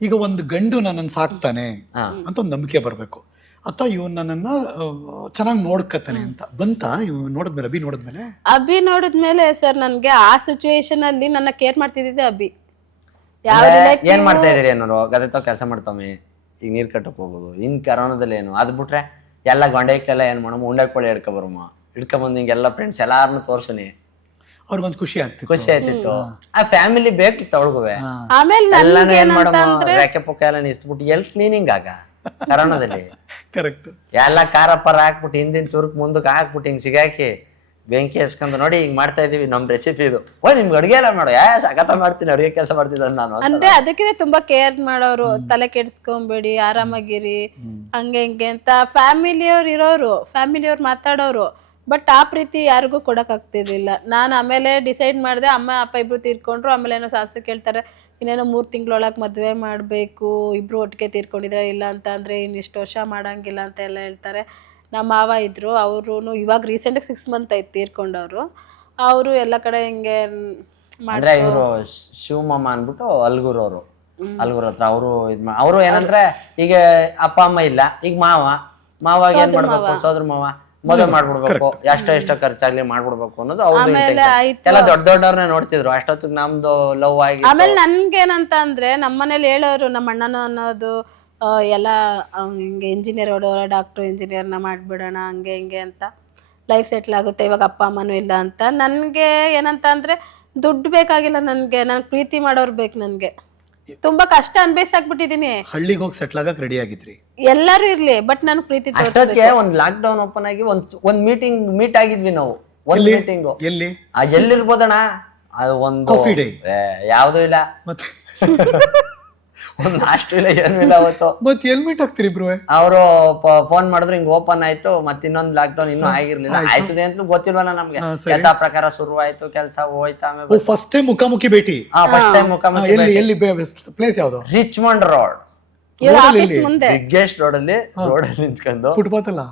ಈಗ ಒಂದು ಗಂಡು ನನ್ನನ್ನು ಸಾಕ್ತಾನೆ ಅಂತ ಒಂದು ನಂಬಿಕೆ ಬರಬೇಕು, ಅಥವಾ ಇವನ್ ನನ್ನನ್ನ ಚೆನ್ನಾಗಿ ನೋಡ್ಕತಾನೆ ಅಂತ ಬಂತ. ಇವ್ ನೋಡಿದ್ಮೇಲೆ ಅಭಿ ನೋಡಿದ್ಮೇಲೆ ಸರ್ ನನ್ಗೆ ಆ ಸಿಚುವೇಶನ್ ಅಲ್ಲಿ ನನ್ನ ಕೇರ್ ಮಾಡ್ತಿದ್ದೆ ಅಭಿ. ಏನ್ ಮಾಡ್ತಾ ಇದೀರಿ ಅನ್ನೋರು ಗದೆ ತಾವ್ ಕೆಲಸ ಮಾಡ್ತಾವೆ, ಈಗ ನೀರ್ ಕಟ್ಟಕ್ ಹೋಗೋದು, ಇನ್ ಕರೋನದಲ್ಲಿ ಏನು ಅದ್ ಬಿಟ್ರೆ ಎಲ್ಲ ಗೊಂಡೆಕ್ಲೆಲ್ಲ ಏನ್ ಮಾಡಮ್ಮ ಉಂಡಕೊಳ್ಳಿ ಹಿಡ್ಕೊಬರಮ್ಮ, ಹಿಡ್ಕೊಂಬಂದು ಹಿಂಗೆಲ್ಲ ಫ್ರೆಂಡ್ಸ್ ಎಲ್ಲಾರನ್ನು ತೋರ್ಸನಿ, ಅವ್ರಿಗೊಂದು ಖುಷಿ ಆಯ್ತಿತ್ತು. ಆ ಫ್ಯಾಮಿಲಿ ಬೇಕಿತ್ತು ಅವ್ಳಿಗುವೆ. ಆಮೇಲೆ ಎಲ್ಲಾನು ಏನ್ ಮಾಡಮ್ಮ ರೇಖೆ ಪುಕ್ಕ ಎಲ್ಲ ನಿಸ್ಬಿಟ್ಟು ಎಲ್ ಕ್ಲೀನಿಂಗ್ ಆಗ ಕರೋನದಲ್ಲಿ ಕರೆಕ್ಟ್ ಎಲ್ಲ ಖಾರ ಪರ ಹಾಕ್ಬಿಟ್ಟು ಹಿಂದಿನ ತುರ್ಕ್ ಮುಂದಕ್ಕೆ ಹಾಕ್ಬಿಟ್ಟು ಹಿಂಗ್ ಸಿಗಾಕಿ ಬೆಂಕಿ ಹಸ್ಕೊಂಡು ನೋಡಿ ಹಿಂಗ್ ಮಾಡ್ತಾ ಇದೀವಿ ನಮ್ ರೆಸಿಪಿ ಇದು. ನಿಮ್ಗೆ ಅಡ್ಗೆ ಎಲ್ಲ ಮಾಡೋ ಸಖತ ಮಾಡ್ತೀನಿ, ಅಡ್ಗೆ ಕೆಲಸ ಮಾಡ್ತಿದ್ದ ನಾನು ಅಂದ್ರೆ ಅದಕ್ಕೆ ತುಂಬಾ ಕೇರ್ ಮಾಡೋರು, ತಲೆ ಕೆಡ್ಸ್ಕೊಂಬೇಡಿ ಆರಾಮಾಗಿರಿ ಹಂಗೆ ಹಿಂಗೆ ಅಂತ ಫ್ಯಾಮಿಲಿಯವ್ರು ಇರೋರು, ಫ್ಯಾಮಿಲಿಯವ್ರು ಮಾತಾಡೋರು. ಬಟ್ ಆ ಪ್ರೀತಿ ಯಾರಿಗೂ ಕೊಡಕ್ ಆಗ್ತಿರ್ಲಿಲ್ಲ. ನಾನು ಆಮೇಲೆ ಡಿಸೈಡ್ ಮಾಡಿದೆ, ಅಮ್ಮ ಅಪ್ಪ ಇಬ್ರು ತೀರ್ಕೊಂಡ್ರು. ಆಮೇಲೆ ಏನೋ ಶಾಸ್ತ್ರ ಕೇಳ್ತಾರೆ, ಇನ್ನೇನೋ 3 ತಿಂಗಳೊಳಗೆ ಮದುವೆ ಮಾಡಬೇಕು, ಇಬ್ರು ಒಟ್ಟಿಗೆ ತೀರ್ಕೊಂಡಿದ್ರೆ, ಇಲ್ಲ ಅಂತ ಅಂದ್ರೆ ಇನ್ನಿಷ್ಟು ವರ್ಷ ಮಾಡಂಗಿಲ್ಲ ಅಂತ ಎಲ್ಲ ಹೇಳ್ತಾರೆ. ನಮ್ಮ ಮಾವ ಇದ್ರು, ಅವರು ಇವಾಗ ರೀಸೆಂಟಾಗಿ 6 ಮಂತ್ ಆಯ್ತು ತೀರ್ಕೊಂಡವ್ರು. ಅವರು ಎಲ್ಲ ಕಡೆ ಹಿಂಗೆ ಅಂದ್ರೆ ಇವರು ಶಿವಮಮ್ಮ ಅನ್ಬಿಟ್ಟು ಅಲ್ಗೂರ್ ಹತ್ರ ಅವರು ಏನಂದ್ರೆ ಈಗ ಅಪ್ಪ ಅಮ್ಮ ಇಲ್ಲ, ಈಗ ಮಾವಾಗ ಏನ್ ಮಾಡ್ಬೇಕು, ಸೋದರ ಮಾವ ಮದುವೆ ಮಾಡ್ಬಿಡ್ಬೇಕು, ಎಷ್ಟೋ ಖರ್ಚಾಗ್ಲಿ ಮಾಡ್ಬಿಡ್ಬೇಕು ಅನ್ನೋದು ಅವ್ರು ಎಲ್ಲ ದೊಡ್ಡವ್ರನ್ನ ನೋಡ್ತಿದ್ರು. ಅಷ್ಟೊತ್ತಿಗೆ ನಮ್ದು ಲವ್ ಆಗಿ ಆಮೇಲೆ ನನ್ಗೇನಂತ ಅಂದ್ರೆ ನಮ್ಮನೇಲಿ ಹೇಳೋರು, ನಮ್ಮ ಅಣ್ಣನ ಅನ್ನೋದು ಎಲ್ಲ ಹಿಂಗೆ ಇಂಜಿನಿಯರ್ ಹೊಡೋರ, ಡಾಕ್ಟ್ರು ಇಂಜಿನಿಯರ್ನ ಮಾಡ್ಬಿಡೋಣ ಹಂಗೆ ಹಿಂಗೆ ಅಂತ, ಲೈಫ್ ಸೆಟ್ಲ್ ಆಗುತ್ತೆ, ಇವಾಗ ಅಪ್ಪ ಅಮ್ಮನೂ ಇಲ್ಲ ಅಂತ. ನನ್ಗೆ ಏನಂತ ಅಂದ್ರೆ ದುಡ್ಡು ಬೇಕಾಗಿಲ್ಲ ನನ್ಗೆ ಪ್ರೀತಿ ಮಾಡೋರು ಬೇಕು. ನನ್ಗೆ ತುಂಬಾ ಕಷ್ಟ ಅನ್ಭವಿಸಾಕ್ಬಿಟ್ಟಿದೀನಿ. ಹಳ್ಳಿಗೆ ಹೋಗಿ ಸೆಟ್ಲ್ ಆಗಕ್ ರೆಡಿ ಆಗಿದ್ರಿ ಎಲ್ಲರೂ ಇರ್ಲಿ, ಬಟ್ ನಾನು ಪ್ರೀತಿ ಅಷ್ಟೊತ್ತಿಗೆ ಒಂದ್ ಲಾಕ್ ಡೌನ್ ಓಪನ್ ಆಗಿ ಒಂದ್ ಮೀಟ್ ಆಗಿದ್ವಿ ನಾವು. ಒಂದ್ ಮೀಟಿಂಗ್ ಎಲ್ಲಿರ್ಬೋದಣ್ಣ, ಅದು ಒಂದು ಕಾಫಿ ಡೇ ಯಾವ್ದು ಇಲ್ಲ, ಮತ್ತೆ ಒಂದ್ ನಾಷ್ಟು ಇಲ್ಲ ಏನೂ ಇಲ್ಲ ಅವತ್ತು. ಮತ್ತೆ ಎಲ್ ಮೀಟ್ ಆಗ್ತೀರಿ ಬ್ರೋ? ಅವರು ಫೋನ್ ಮಾಡಿದ್ರು, ಹಿಂಗ್ ಓಪನ್ ಆಯ್ತು, ಮತ್ತೆ ಇನ್ನೊಂದ್ ಲಾಕ್ ಡೌನ್ ಇನ್ನೂ ಆಗಿರ್ಲಿಲ್ಲ. ಆಯ್ತದೆ ಅಂತ ಗೊತ್ತಿಲ್ವಲ್ಲ ನಮ್ಗೆ. ಯಥಾ ಪ್ರಕಾರ ಶುರು ಆಯ್ತು, ಕೆಲಸ ಹೋಯ್ತು. ಆಮೇಲೆ ಫಸ್ಟ್ ಟೈಮ್ ಮುಖಾಮುಖಿ ಭೇಟಿ. ಫಸ್ಟ್ ಟೈಮ್ ಮುಖಾಮುಖಿ. ಎಲ್ಲಿ ಪ್ಲೇಸ್ ಯಾವ್ದು? ರಿಚ್ಮಂಡ್ ರೋಡ್, ಬಿಗ್ಗೆಸ್ಟ್ ರೋಡಲ್ಲಿ ನಿಂತ್ಕೊಂಡು ಫುಟ್ಪಾತ್ ಅಲ್ಲ.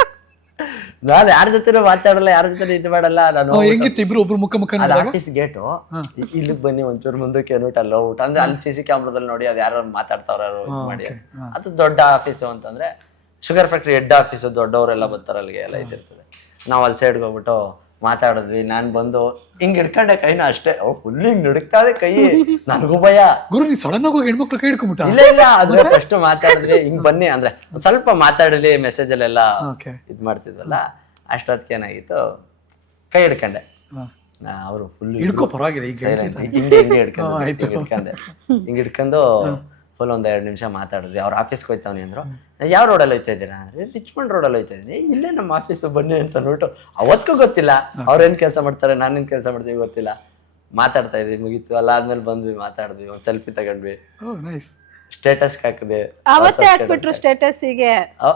ನಾನು ಯಾರ ಜೊತೆ ಮಾತಾಡಲ್ಲ, ಯಾರ ಜೊತೆ ಇದು ಮಾಡಲ್ಲ. ನಾನು ಹೆಂಗಿತ್ತು ಇಬ್ರು ಒಬ್ರು ಮುಖ ಆಫೀಸ್ ಗೇಟು, ಇಲ್ಲಿಗೆ ಬನ್ನಿ ಒಂಚೂರು ಮುಂದಕ್ಕೆ ಅನ್ಬಿಟ್ಟು ಅಲ್ಲ ಊಟ ಅಂದ್ರೆ ಅಲ್ಲಿ CC ಕ್ಯಾಮ್ರಾದಲ್ಲಿ ನೋಡಿ ಅದು ಯಾರು ಮಾತಾಡ್ತಾವ್ರ ಮಾಡಿ. ಅದು ದೊಡ್ಡ ಆಫೀಸು ಅಂತಂದ್ರೆ ಶುಗರ್ ಫ್ಯಾಕ್ಟ್ರಿ ಹೆಡ್ ಆಫೀಸು, ದೊಡ್ಡವರೆಲ್ಲ ಬರ್ತಾರೆ ಅಲ್ಲಿಗೆ, ಎಲ್ಲ ಇದಿರ್ತದೆ. ನಾವು ಅಲ್ಲಿ ಸೈಡ್ಗೆ ಹೋಗ್ಬಿಟ್ಟು ಮಾತಾಡಿದ್ವಿ. ನಾನ್ ಬಂದು ಹಿಂಗ್ ಹಿಡ್ಕೊಂಡೆ ಕೈನ, ಅಷ್ಟೇ ಫುಲ್ ಹಿಂಗ್ ನಡುಕ್ತಾ ಇದೆ ಕೈ. ನನಗೂ ಭಯ. ಗುರು ನೀ ಸಡನ್ ಆಗಿ ಹೆಣ್ಮಕ್ಳು ಕೈ ಹಿಡ್ಕೊಂಬಿಟ್ಟ? ಇಲ್ಲ ಅದ್ರ ಫಸ್ಟ್ ಮಾತಾಡಿದ್ವಿ, ಹಿಂಗ್ ಬನ್ನಿ ಅಂದ್ರೆ ಸ್ವಲ್ಪ ಮಾತಾಡಲಿ, ಮೆಸೇಜ್ ಅಲ್ಲೆಲ್ಲ ಇದ್ ಮಾಡ್ತಿದ್ವಲ್ಲ. ಅಷ್ಟೊತ್ತಿಗೆ ಏನಾಗಿತ್ತು, ಕೈ ಹಿಡ್ಕೊಂಡೆ. ಅವರು ಫುಲ್ ಹಿಂಗೆ ಹಿಡ್ಕೊಂಡು ಫುಲ್ ಒಂದ್ 2 ನಿಮಿಷ ಮಾತಾಡಿದ್ವಿ. ಅವ್ರ ಆಫೀಸ್ಗೆ ಹೋಯ್ತವನಿ ಅಂದ್ರು. ಯಾವ ರೋಡಲ್ಲಿ ಹೋಯ್ತಾ ಇದ್ದೀರಾ ಅಂದ್ರೆ ರಿಚ್ಮಂಡ್ ರೋಡಲ್ಲಿ ಹೋಯ್ತಾ ಇದ್ದೀನಿ. ಇಲ್ಲೇ ನಮ್ಮ ಆಫೀಸು ಬನ್ನಿ ಅಂತ ನೋಟು. ಅವತ್ಗೂ ಗೊತ್ತಿಲ್ಲ ಅವ್ರೇನ್ ಕೆಲಸ ಮಾಡ್ತಾರೆ, ನಾನೇನ್ ಕೆಲಸ ಮಾಡ್ತೀವಿ ಗೊತ್ತಿಲ್ಲ. ಮಾತಾಡ್ತಾ ಇದ್ವಿ, ಮುಗೀತು. ಅಲ್ಲ ಆದ್ಮೇಲೆ ಬಂದ್ವಿ, ಮಾತಾಡಿದ್ವಿ, ಒಂದ್ ಸೆಲ್ಫಿ ತಗೊಂಡ್ವಿ, ಸ್ಟೇಟಸ್ ಹಾಕಿದೆ. ಅವತ್ತೇ ಹಾಕ್ಬಿಟ್ರು ಸ್ಟೇಟಸ್ಗೆ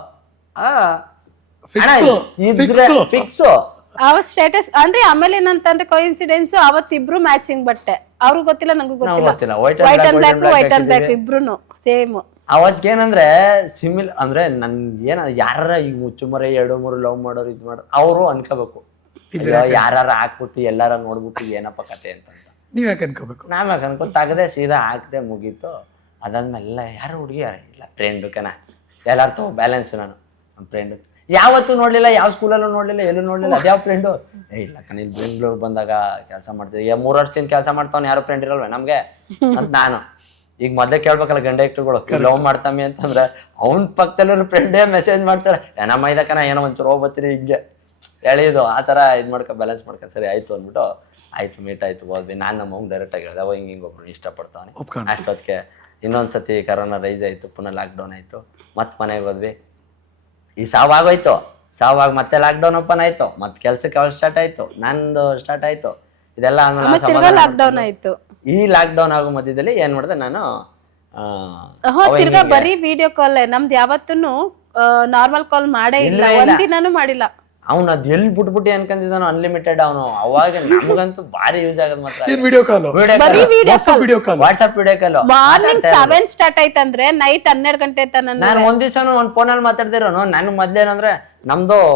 ಫಿಕ್ಸ್ ಅವತ್ ಸ್ಟೇಟಸ್ ಅಂದ್ರೆ. ಆಮೇಲೆ ಏನಂತಂದ್ರೆ ಕೋಇನ್ಸಿಡೆನ್ಸ್, ಅವತ್ತಿಬ್ರು ಮ್ಯಾಚಿಂಗ್ ಬಟ್ಟೆ. ಅವ್ರಿಗೆ ಗೊತ್ತಿಲ್ಲ, ನಂಗೂ ಗೊತ್ತಿಲ್ಲ. ವೈಟ್ ಅಂಡ್ ಬ್ಲಾಕ್ ಇಬ್ರು ಸೇಮ್. ಅವತ್ಗೇನಂದ್ರೆ ಸಿಮಿಲ್ ಅಂದ್ರೆ ನನ್ ಏನ ಯಾರ ಈಗ ಮುಚ್ಚುಮರೆ 2-3 ಲವ್ ಮಾಡೋರು ಇದ್ ಮಾಡೋರು ಅವರು ಅನ್ಕೋಬೇಕು, ಯಾರ ಹಾಕ್ಬಿಟ್ಟು ಎಲ್ಲಾರ ನೋಡ್ಬಿಟ್ಟು ಏನಪ್ಪ ಕತೆ ಅಂತ. ನೀವ್ ಯಾಕೆ ಅನ್ಕೋಬೇಕು? ನಾವ್ ಯಾಕೆ ಅನ್ಕೋ ತಗದೆ ಸೀದಾ ಹಾಕ್ದೆ, ಮುಗೀತು. ಅದಾದ್ಮೇಲೆ ಯಾರು ಹುಡುಗಿ ಇಲ್ಲ, ಫ್ರೆಂಡ್ ಕಣ ಎಲ್ಲಾರು ತಗೋ ಬ್ಯಾಲೆನ್ಸ್. ನಾನು ನಮ್ಮ ಫ್ರೆಂಡ್ ಯಾವತ್ತೂ ನೋಡ್ಲಿಲ್ಲ, ಯಾವ ಸ್ಕೂಲಲ್ಲೂ ನೋಡ್ಲಿಲ್ಲ, ಎಲ್ಲೂ ನೋಡ್ಲಿಲ್ಲ. ಅದ್ಯಾವ ಫ್ರೆಂಡು? ಇಲ್ಲ ಕಣ, ಇಲ್ಲಿ ಬೆಂಗ್ಳೂರ್ ಬಂದಾಗ ಕೆಲಸ ಮಾಡ್ತಿದ್ದೆ, 3 ವರ್ಷದಿಂದ ಕೆಲಸ ಮಾಡ್ತಾವ್, ಯಾರು ಫ್ರೆಂಡ್ ಇರಲ್ವ ನಮ್ಗೆ ಅಂತ ನಾನು. ಈಗ ಮೊದ್ಲೇ ಕೇಳ್ಬೇಕಲ್ಲ ಗಂಡ ಹೆಕ್ಟುಗಳು, ಲವ್ ಮಾಡ್ತಾಮಿ ಅಂತಂದ್ರೆ ಅವ್ನ ಪಕ್ಕದಲ್ಲಿರೋ ಫ್ರೆಂಡೇ ಮೆಸೇಜ್ ಮಾಡ್ತಾರೆ, ನಮ್ಮ ಇದಕ್ಕನ ಏನೋ ಒಂಚೂರು ಹೋಗ್ಬತ್ತೀರಿ ಹಿಂಗೆ ಹೇಳಿದ್ದು. ಆ ಥರ ಇದು ಮಾಡ್ಕೊ ಬ್ಯಾಲೆನ್ಸ್ ಮಾಡ್ಕೊ ಸರಿ ಆಯ್ತು ಅಂದ್ಬಿಟ್ಟು ಆಯ್ತು ಮೀಟ್ ಆಯ್ತು, ಹೋದ್ವಿ. ನಾನು ನಮ್ಮ ಅವ್ನು ಡೈರೆಕ್ಟಾಗಿ ಹೇಳಿದೆ, ಅವ ಹಿಂಗೆ ಒಬ್ರು ಇಷ್ಟಪಡ್ತಾವನೆ. ಅಷ್ಟೊತ್ತಿಗೆ ಇನ್ನೊಂದ್ಸತಿ ಕರೋನಾ ರೈಸ್ ಆಯ್ತು, ಪುನಃ ಲಾಕ್ಡೌನ್ ಆಯ್ತು, ಮತ್ತೆ ಮನೆಗೆ ಹೋದ್ವಿ. ಈ ಸಾವಾಗೋಯ್ತು, ಸಾವಾಗ ಮತ್ತೆ ಲಾಕ್ಡೌನ್ ಓಪನ್ ಆಯ್ತು, ಮತ್ತೆ ಕೆಲ್ಸಕ್ಕೆ ಅವ್ರು ಸ್ಟಾರ್ಟ್ ಆಯ್ತು, ನಂದು ಸ್ಟಾರ್ಟ್ ಆಯ್ತು. ಇದೆಲ್ಲ ಲಾಕ್ಡೌನ್ ಆಯ್ತು. ಈ ಲಾಕ್ಡೌನ್ ಆಗೋ ಮಧ್ಯದಲ್ಲಿ ಏನ್ ಮಾಡಿದೆ ನಾನು, ತಿರ್ಗಾ ಬರೀ ವಿಡಿಯೋ ಕಾಲ್. ನಮ್ದು ಯಾವತ್ತೂ ನಾರ್ಮಲ್ ಕಾಲ್ ಮಾಡೇ ಇಲ್ಲ, ಒಂದಿನಾನು ಮಾಡಿಲ್ಲ. ಅವ್ನು ಅದ್ ಎಲ್ಲಿ ಬಿಟ್ಬಿಟ್ಟು ಅನ್ಕೊಂಡಿದ್ದಾನು ಅನ್ಲಿಮಿಟೆಡ್. ಅವನು ಅವಾಗ ನಮಗಂತೂ ಭಾರಿ ಯೂಸ್ ಆಗದ್ ಮಾತ್ರ video call, WhatsApp video call. Morning 7 start ಆಯ್ತಂದ್ರೆ ನೈಟ್ 12 ಗಂಟೆ ತನ ನಾನು ಒಂದ್ ದಿವ್ಸನು ಒಂದ್ ಫೋನಲ್ಲಿ ಮಾತಾಡ್ದಿರೋನು. ನಾನು ಮೊದ್ಲೇನಂದ್ರೆ ನಮ್ದು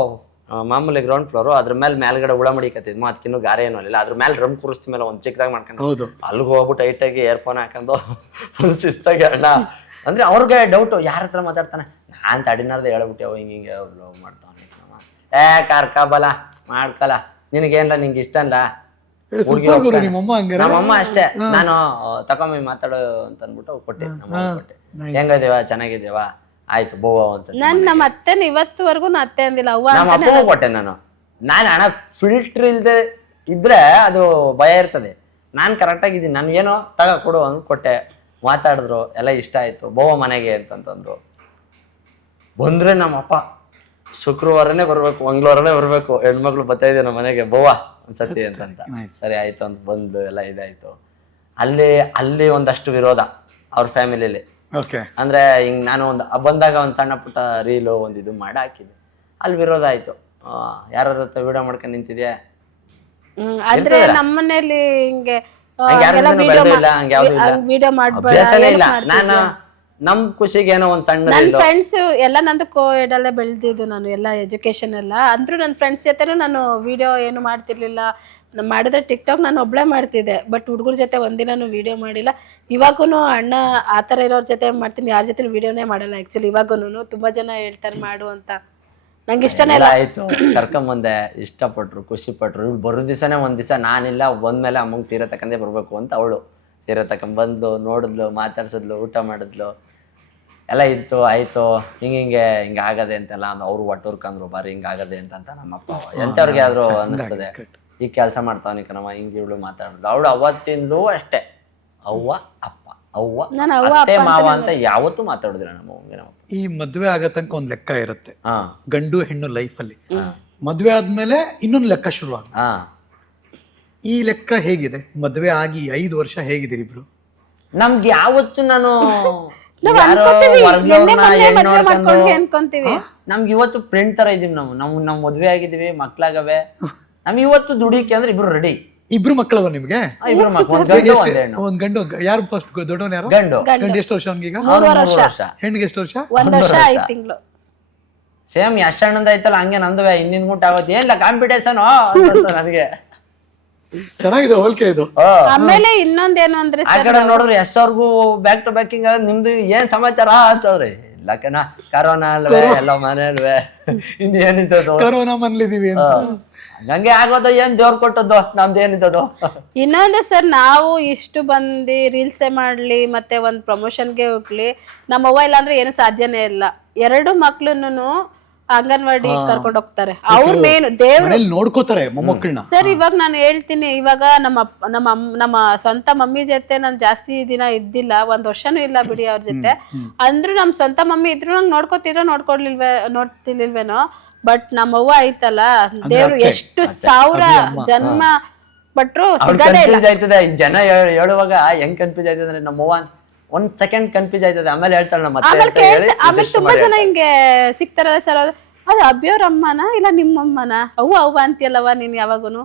ಮಾಮೂಲಿ ಗ್ರೌಂಡ್ ಫ್ಲೋರು, ಅದ್ರ ಮೇಲೆ ಮೇಲ್ಗಡೆ ಉಳ ಮಡಿಕತ್ತಿದ್ಮು, ಅದಕ್ಕಿನ್ನೂ ಗಾರೆ ಏನೂ ಇಲ್ಲ. ಅದ್ರ ಮೇಲೆ ಡ್ರಮ್ ಕುರಿಸ್ತಿ ಮೇಲೆ ಒಂದು ಚಿಕ್ಕದಾಗ ಮಾಡ್ಕೊಂಡು ಹೌದು ಅಲ್ಲಿಗೆ ಹೋಗ್ಬಿಟ್ಟು ಟೈಟಾಗಿ ಇಯರ್ಫೋನ್ ಹಾಕೊಂಡು ಫುಲ್ ಶಿಸ್ತಾಗಿ ಅಣ್ಣ ಅಂದ್ರೆ ಅವ್ರಿಗೆ ಡೌಟು ಯಾರ ಹತ್ರ ಮಾತಾಡ್ತಾನೆ. ನಾನು ತಡಿನಾರ್ದೆ ಹೇಳ್ಬಿಟ್ಟೆ ಹಿಂಗೆ ಲವ್ ಮಾಡ್ತಾವ ಕಾರ್ಕಬಲ ಮಾಡ್ಕಲ ನಿನಗೇನ್ಲ ನಿಂಗೆ ಇಷ್ಟ ಅಲ್ಲ. ನಿಮ್ಮಮ್ಮ ಹಂಗಾರೆ ನಮ್ಮಮ್ಮ ಅಷ್ಟೇ, ನಾನು ತಕೊಂಬಿ ಮಾತಾಡೋ ಅಂತ ಅಂದ್ಬಿಟ್ಟು ಕೊಟ್ಟೆ. ನಮ್ಮ ಕೊಟ್ಟೆ, ಹೆಂಗದೇವ ಚೆನ್ನಾಗಿದ್ದೇವ, ಆಯ್ತು ಬೋವ ಅಂತ. ನಮ್ಮ ಅತ್ತೆನ ಇವತ್ತುವರೆಗೂ ಅತ್ತೆ ಅಂದಿಲ್ಲ, ಅವ್ವ ನಮ್ಮ ಅಪ್ಪಗೂ ಕೊಟ್ಟೆ. ನಾನು ಹಣ ಫಿಲ್ಟರ್ ಇಲ್ದೆ ಇದ್ರೆ ಅದು ಭಯ ಇರ್ತದೆ. ನಾನು ಕರೆಕ್ಟ್ ಆಗಿದ್ದೀನಿ, ನಾನು ಏನೋ ಕೊಡು ಅಂದ್ ಕೊಟ್ಟೆ. ಮಾತಾಡಿದ್ರು, ಎಲ್ಲ ಇಷ್ಟ ಆಯ್ತು, ಬೋವ ಮನೆಗೆ ಅಂತಂತಂದ್ರು. ಬಂದ್ರೆ ನಮ್ಮಪ್ಪ ಶುಕ್ರವಾರನೇ ಬರ್ಬೇಕು, ಮಂಗಳವಾರನೇ ಬರ್ಬೇಕು, ಹೆಣ್ಮಕ್ಳು ಬರ್ತಾ ಇದೆ ನಮ್ಮ ಮನೆಗೆ ಬೋವ ಒಂದ್ಸತಿ ಅಂತಂತ. ಸರಿ ಆಯ್ತು ಅಂತ ಬಂದು ಎಲ್ಲ ಇದಾಯ್ತು. ಅಲ್ಲಿ ಒಂದಷ್ಟು ವಿರೋಧ ಅವ್ರ ಫ್ಯಾಮಿಲಿಲಿ. ಅಂದ್ರೆ ಹಿಂಗ್ ನಾನು ಬಂದಾಗ ಒಂದ್ ಸಣ್ಣ ಪುಟ್ಟ ರೀಲು ಒಂದ್ ಇದು ಮಾಡಿ ಹಾಕಿದ್ದೆ, ಅಲ್ಲಿ ವಿರೋಧ ಆಯ್ತು. ಯಾರ ಹತ್ರ ವಿಡಿಯೋ ಮಾಡ್ಕೊಂಡು ನಿಂತಿದ್ಯಾ ಅಂದ್ರೆ ನಮ್ಮನೇಲಿ ಹಿಂಗೆ ವಿಡಿಯೋ ಅಭ್ಯಾಸನೇ ಇಲ್ಲ. ನಾನು ನಮ್ ಖುಷಿಗೆ ಏನೋ ಒಂದ್ ಸಣ್ಣ ನನ್ ಫ್ರೆಂಡ್ಸ್ ಎಲ್ಲ ನಂದು ಕೋಎಡ್ ಅಲ್ಲೇ ಬೆಳೆದಿದ್ದು, ನಾನು ಎಲ್ಲ ಎಜುಕೇಶನ್ ಎಲ್ಲ. ಅಂದ್ರೂ ನನ್ನ ಫ್ರೆಂಡ್ಸ್ ಜೊತೆನೂ ನಾನು ವಿಡಿಯೋ ಏನು ಮಾಡ್ತಿರ್ಲಿಲ್ಲ. ಮಾಡಿದ್ರೆ ಟಿಕ್ಟಾಕ್ ನಾನು ಒಬ್ಳೆ ಮಾಡ್ತಿದ್ದೆ, ಬಟ್ ಹುಡುಗರ ಜೊತೆ ಒಂದಿನೂ ವಿಡಿಯೋ ಮಾಡಿಲ್ಲ. ಇವಾಗೂ ಅಣ್ಣ ಆ ಥರ ಇರೋರ ಜೊತೆ ಮಾಡ್ತೀನಿ, ಯಾರ ಜೊತೆ ವಿಡಿಯೋನೇ ಮಾಡಲ್ಲ. ಆ್ಯಕ್ಚುಲಿ ಇವಾಗೂ ತುಂಬಾ ಜನ ಹೇಳ್ತಾರೆ ಮಾಡು ಅಂತ, ನಂಗೆ ಇಷ್ಟನೇ ಇಲ್ಲ. ಆಯ್ತು ಕರ್ಕೊಂಬಂದೆ, ಇಷ್ಟಪಟ್ರು, ಖುಷಿ ಪಟ್ರು. ಇವ್ರು ಬರೋ ದಿವಸನೇ ಒಂದ್ ದಿವಸ ನಾನಿಲ್ಲ, ಬಂದ್ಮೇಲೆ ಅಮ್ಮಂಗೆ ಸೀರೆ ತಕೊಂಡೇ ಬರ್ಬೇಕು ಅಂತ ಅವಳು ಸೀರೆ ತಕೊಂಡ್ಬಂದು ನೋಡಿದ್ಲು, ಮಾತಾಡ್ಸಿದ್ಲು, ಊಟ ಮಾಡಿದ್ಲು, ಎಲ್ಲ ಇತ್ತು. ಆಯ್ತು ಹಿಂಗೆ ಆಗದೆ ಅಂತೆಲ್ಲ ಅವ್ರು ಒಟ್ಟೂರ್ಕಂದ್ರು, ಬಾರಿ ಹಿಂಗಾಗದೆ ಅಂತ ನಮ್ಮಪ್ಪ ಎಂತವ್ರಿಗೆ ಆದ್ರೂ ಅನ್ನಿಸ್ತದೆ. ಈಗ ಕೆಲಸ ಮಾಡ್ತಾವನಿ ಕಣವ ಹಿಂಗೆ ಇವಳು ಮಾತಾಡಿದ್ಲು. ಅವಳು ಅವತ್ತಿಂದಲೂ ಅಷ್ಟೇ ಅವ್ವ ಅಪ್ಪ, ಅವ್ವ ಅತ್ತೆ ಮಾವ ಅಂತ ಯಾವತ್ತೂ ಮಾತಾಡಿದ್ರೆ ನಮ್ಮವ್ಗೆ. ಈ ಮದ್ವೆ ಆಗೋ ತನಕ ಒಂದ್ ಲೆಕ್ಕ ಇರುತ್ತೆ ಗಂಡು ಹೆಣ್ಣು ಲೈಫಲ್ಲಿ. ಮದ್ವೆ ಆದ್ಮೇಲೆ ಇನ್ನೊಂದು ಲೆಕ್ಕ ಶುರು ಆಗ. ಈ ಲೆಕ್ಕ ಹೇಗಿದೆ? ಮದ್ವೆ ಆಗಿ 5 ವರ್ಷ ಹೇಗಿದ್ದೀರಿ ಇಬ್ರು? ನಮ್ಗೆ ಯಾವತ್ತು ನಾನು ನಮ್ಗೆ ಇವತ್ತು ಫ್ರೆಂಡ್ ತರ ಇದೀವಿ. ನಮ್ ಮದ್ವೆ ಆಗಿದೀವಿ, ಮಕ್ಳಾಗವೆ. ನಮ್ ಇವತ್ತು ದುಡಿಕೆ ಅಂದ್ರೆ ಇಬ್ರು ರೆಡಿ. ಇಬ್ರು ಮಕ್ಕಳವ ನಿಮ್ಗೆ? ಇಬ್ರು ಮಕ್ಕಳು, ಒಂದ್ ಗಂಡು. ಯಾರು ಫಸ್ಟ್ ದೊಡ್ಡವನ್ ಯಾರು? ಗಂಡು. ಎಷ್ಟು ವರ್ಷ ಅವ್ನಿಗೆ? 3 ವರ್ಷ. ಹೆಣ್ಣಿಗೆ ಎಷ್ಟು ವರ್ಷ? 1 ವರ್ಷ 5 ತಿಂಗಳು. ಸೇಮ್ ಯಶ್ ಅಣ್ಣಂದ ಐತಲ್ಲ ಹಂಗೆ ನಂದುವೆ. ಹಿಂದಿನ ಗುಂಟ ಆಗೋದು ಏನಿಲ್ಲ ಕಾಂಪಿಟೇಷನ್ ನನಗೆ. ಚೆನ್ನಾಗಿದೆ ಹೋಲ್ಕೆ ಇದು. ಆಮೇಲೆ ಇನ್ನೊಂದೇನು ಅಂದ್ರೆ ಆ ಕಡೆ ನೋಡಿದ್ರೆ ಯಶ್ ಅವ್ರಿಗೂ ಬ್ಯಾಕ್ ಟು ಬ್ಯಾಕಿಂಗ್ ನಿಮ್ದು ಏನ್ ಸಮಾಚಾರ ಅಂತವ್ರಿ. ಇಲ್ಲ ಕಣ ಕರೋನಾ ಅಲ್ವೇ ಎಲ್ಲ ಮನೇಲ್ವೇ, ಇನ್ನೇನಿದ್ದದು ಕರೋನಾ ಮನ್ಲಿದೀವಿ ಅಂತ. ನಂಗೆ ಆಗೋದು ಏನ್ ದೇವ್ರು ಕೊಟ್ಟದ್ದು, ನಮ್ದು ಏನಿದ್ದದು. ಇನ್ನೊಂದು ಸರ್, ನಾವು ಇಷ್ಟು ಬಂದು ರೀಲ್ಸೇ ಮಾಡ್ಲಿ ಮತ್ತೆ ಒಂದ್ ಪ್ರಮೋಷನ್ಗೆ ಹೋಗ್ಲಿ, ನಮ್ಮವ್ವ ಇಲ್ಲ ಅಂದ್ರೆ ಏನು ಸಾಧ್ಯನೇ ಇಲ್ಲ. 2 ಮಕ್ಳನ್ನು ಅಂಗನವಾಡಿ ಕರ್ಕೊಂಡು ಹೋಗ್ತಾರೆ. ಅವ್ರ ಮೇನು ದೇವ್ರು ನೋಡ್ಕೋತಾರೆ ಮೊಮ್ಮಕ್ಕಳನ್ನ. ಸರ್ ಇವಾಗ ನಾನು ಹೇಳ್ತೀನಿ, ಇವಾಗ ನಮ್ಮ ಸ್ವಂತ ಮಮ್ಮಿ ಜೊತೆ ನಾನು ಜಾಸ್ತಿ ದಿನ ಇದ್ದಿಲ್ಲ, 1 ವರ್ಷನೂ ಇಲ್ಲ ಬಿಡಿ ಅವ್ರ ಜೊತೆ. ಅಂದ್ರೂ ನಮ್ ಸ್ವಂತ ಮಮ್ಮಿ ಇದ್ರು ನಂಗೆ ನೋಡ್ತಿರ್ಲಿಲ್ವೇನೋ. ಬಟ್ ನಮ್ಮವ್ವ ಐತಲ್ಲ, ದೇವ್ರು ಎಷ್ಟು 1000 ಜನ್ಮ ಪಟ್ರು ಸಿಗದೇ ಇಲ್ಲ. ಆಯ್ತದೆ ಜನ ಹೇಳುವಾಗ ಹೆಂಗ್ ಕನ್ಫ್ಯೂಸ್ ಆಯ್ತದೆ ಅಂದ್ರೆ ನಮ್ಮವ್ವ 1 ಸೆಕೆಂಡ್ ಕನ್ಫ್ಯೂಸ್ ಆಯ್ತದೆ. ಆಮೇಲೆ ಹೇಳ್ತಾಳೆ ಆಮೇಲೆ ತುಂಬಾ ಜನ ಹಿಂಗೆ ಸಿಗ್ತಾರಲ್ಲ ಸರ್, ಅದು ಅಬ್ಬಿಯವ್ರ ಅಮ್ಮನ ಇಲ್ಲ ನಿಮ್ಮಮ್ಮನ? ಅವ್ವ ಅಂತೀಯಲ್ಲವ ನೀನ್ ಯಾವಾಗೂನು.